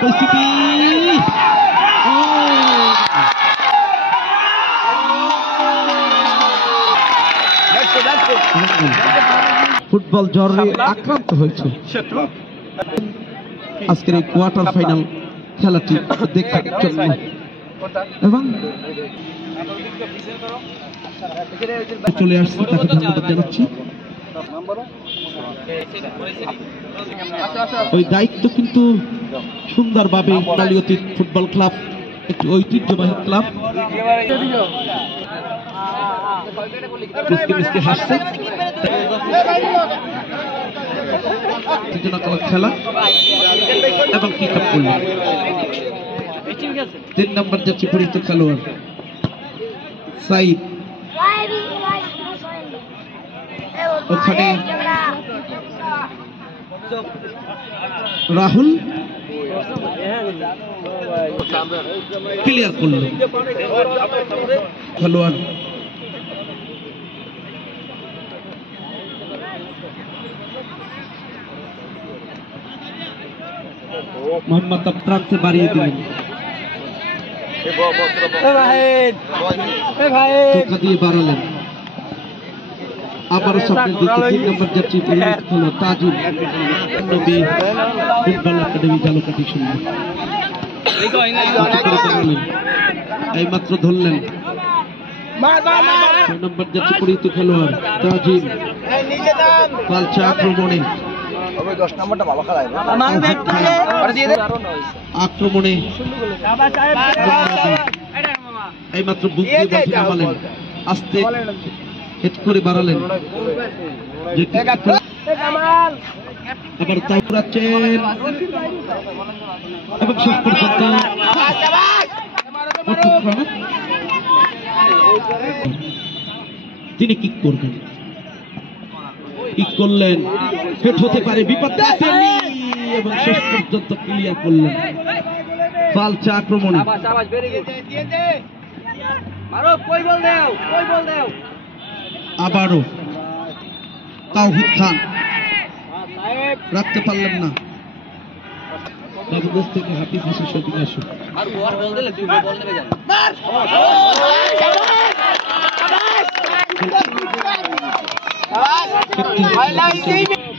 পরিস্থিতি ফুটবল জ্বরে আক্রান্ত হয়েছে আজকের এই কোয়ার্টার ফাইনাল খেলাটি দেখার জন্য এবং চলে আসছে তাকে ধন্যবাদ জানাচ্ছি। ওই দায়িত্ব কিন্তু সুন্দরভাবে কালিয়তি ফুটবল ক্লাব একটি ঐতিহ্যবাহী ক্লাব হাসছে খেলা এবং কিক আপ করল 3 নম্বর যাচ্ছে পরিচিত খেলোয়াড় সাইদ ওখানে রাহুল ক্লিয়ার করল খেলোয়াড় মোহাম্মদ আফরান से বাড়িয়ে দিলেন দিয়ে বাড়ালেন আবার সামনের দিকে 3 নম্বর যাত্রী পরিণত হলো তাজিম নবী ফুটবল একাডেমি জালকাঠি শূন্য এই মাত্র ধরলেন 6 নম্বর যাত্রী পরিণত খেলোয়াড় তাজিম পাল্টা আক্রমণে 10 নম্বরটা ভালো খেলায় আক্রমণে এই মাত্র বুক দিয়ে বল নামালেন আস্তে হেড করে বাড়ালেন আবার তাও পুরাচ্ছেন এবং শেষ পর্যন্ত তিনি কিক করবেন কিক করলেন হেড হতে পারে বিপদ এবং শেষ পর্যন্ত ক্লিয়ার করলেন পাল্টা আক্রমণে আবারও তাওহিদ খান রাখতে পারলেন না বাবুগঞ্জ থেকে হাফিজ হাসান শফিক আসুন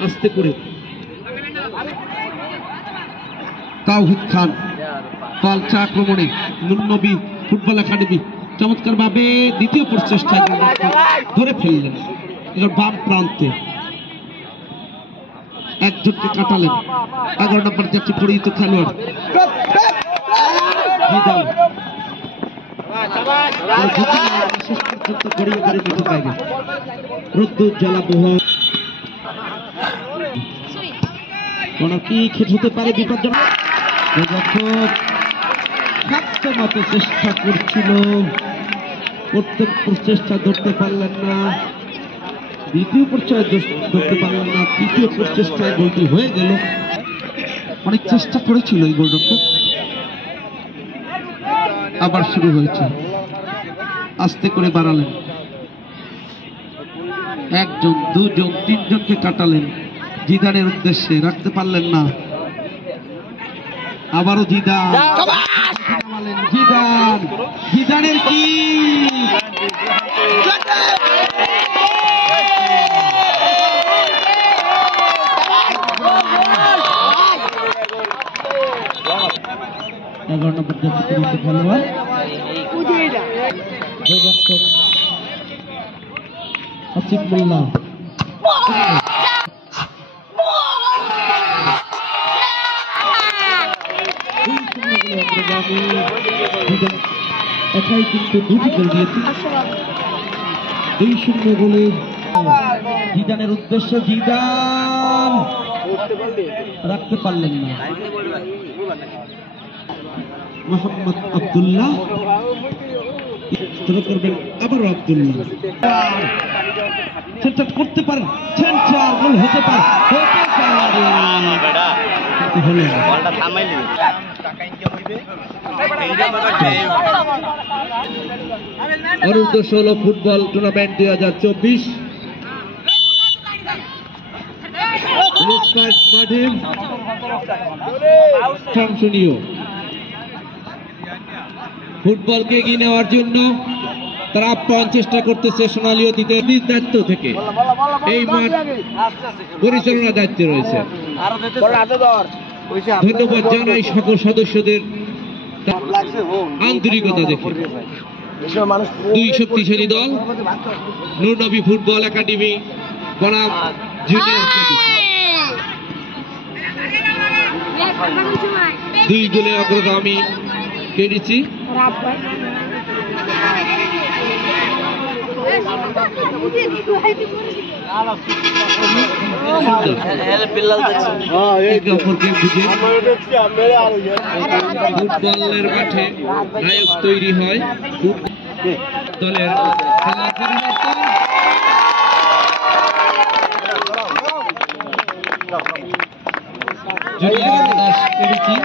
আস্তে করে তাওহিদ খান পাল্টা আক্রমণে নুরনবী ফুটবল একাডেমি চমৎকার ভাবে দ্বিতীয় প্রচেষ্টায় ধরে ফেললেন এবার বাম প্রান্তে একজনকে কাটালেন 11 নম্বর যাচ্ছে পরিচিত খেলোয়াড় শেষ পর্যন্ত গড়িয়ে গড়িয়ে মিঠে পাইবে রুদ্দুজ্জালা বহ কোন কি খেট হতে পারে বিপজ্জনক মতো চেষ্টা করছিল প্রত্যেক প্রচেষ্টা ধরতে পারলেন না দ্বিতীয় পর্যায়ে ধরতে পারলেন না তৃতীয় প্রচেষ্টায় গোলটি হয়ে গেল অনেক চেষ্টা করেছিল এই গোলরক্ষক আবার শুরু হয়েছে আস্তে করে বাড়ালেন একজন দুজন তিনজনকে কাটালেন জিদানের উদ্দেশ্যে রাখতে পারলেন না আবারও জিদান জিদানের কি নম্বর খেলোয়াড় আসিফ মোল্লা একাই কিন্তু 2টি গোল দিয়েছে 2-0 গোলে জিদানের উদ্দেশ্যে জিদান রাখতে পারলেন না মোহাম্মদ আব্দুল্লাহ করবেন আবারও আব্দুল্লাহ সেটা করতে পারেন সেন্টার গোল হতে পারে অনূর্ধ্ব 16 ফুটবল টুর্নামেন্ট 2024 মাঠে সংশনীয় ফুটবলকে এগিয়ে নেওয়ার জন্য তারা আপ্রাণ চেষ্টা করতেছে সোনালী অতীতের নিজ দায়িত্ব থেকে এই মাঠ পরিচালনার দায়িত্বে রয়েছে। ধন্যবাদ জানাই সকল সদস্যদের আন্তরিকতা দেখে। দুই শক্তিশালী দল নুরনবী ফুটবল একাডেমি বনাম জুনিয়র দুই গোলে অগ্রগামী কেডিসি। ফুটবলের মাঠে নায়ক তৈরি হয় দলের খেলার পরিবর্তন। Junior Das KDC